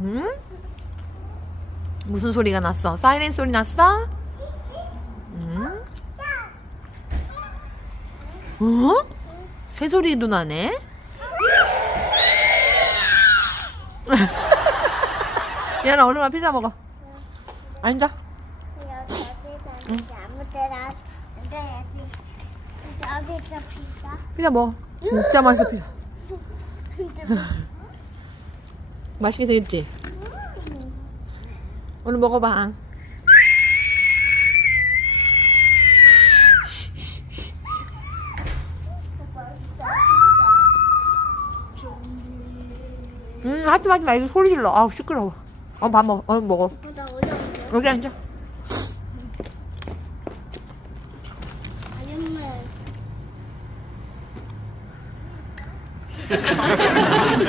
응? 무슨 소리가 났어? 사이렌 소리 났어? 응? 어? 새 소리도 나네? 얘나 얼른 와 피자 먹어. 앉아. 피자 먹어. 진짜 맛있어 피자. 근데 맛있게 생겼지? 오늘 먹어봐. 음, 하지 마지 마. 이거 소리 질러. 아우, 시끄러워. 어, 밥 먹어. 얼른 먹어. 나 어디 앉아? 여기 앉아.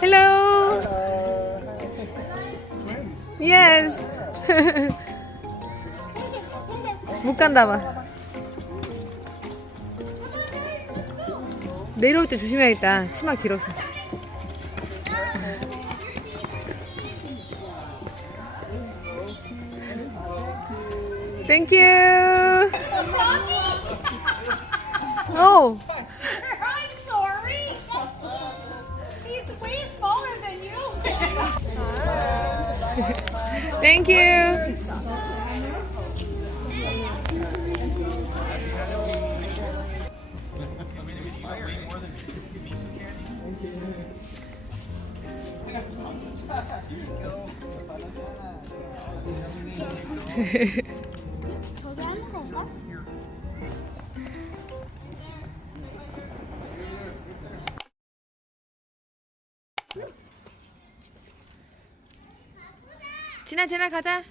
Hello. Yes. 못 간다 봐. 내려올 때 조심해야겠다. 치마 길어서. Thank you. Oh. I'm sorry. He's way smaller than you. Thank you. 저 지나 지나 가자.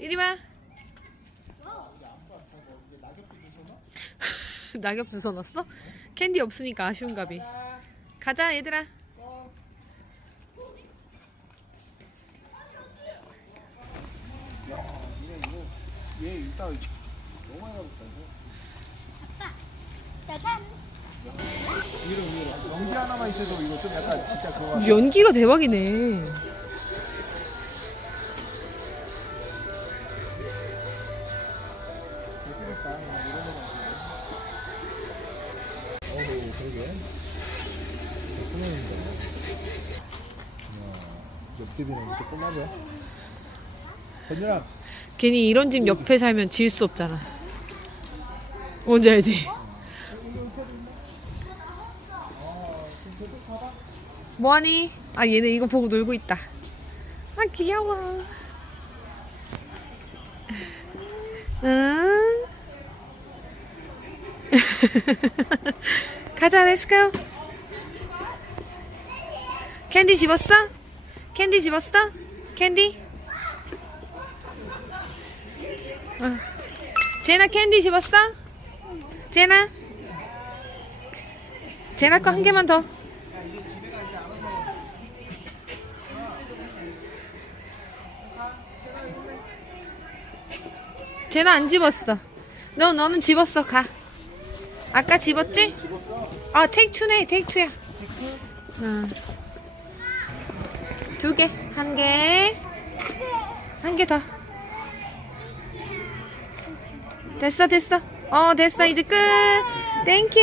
이리 와. 낙엽 주워 놨어? 캔디 없으니까 아쉬운가 비. 가자 얘들아. 얘 이거. 짜잔. 연기 하나만 있어도 이거 좀 약간 진짜 그거 같아. 연기가 대박이네. 어우 그러게. 옆집이랑 이렇게 괜히 이런 집 옆에 살면 질 수 없잖아. 뭔지 알지? 뭐하니? 아 얘네 이거 보고 놀고 있다. 아 귀여워. 응. 가자, 렛츠 고. 캔디 집었어? 캔디 집었어? 캔디? 제나 캔디 집었어? 제나? 제나 거 한 개만 더. 제나 안 집었어. 너 너는 집었어. 가. 아까 집었지? 아, 테이크 투네. 테이크 투야. 응. 두 개. 한 개. 한 개 더. 됐어 됐어 어 됐어. 이제 끝. 땡큐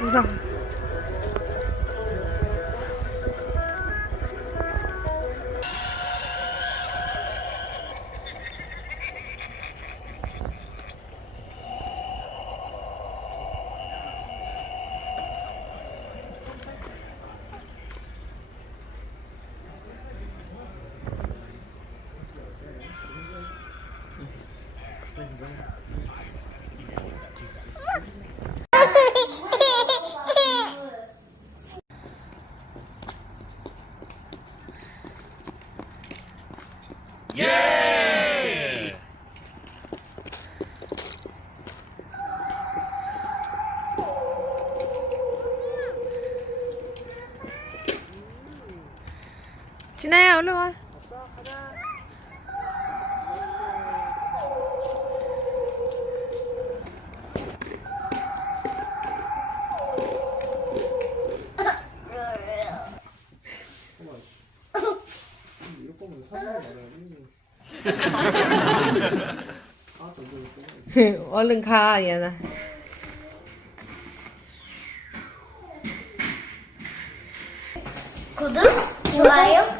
웃어. 진아야 얼른 와. 얼른 가 얘나. 구독, 좋아요.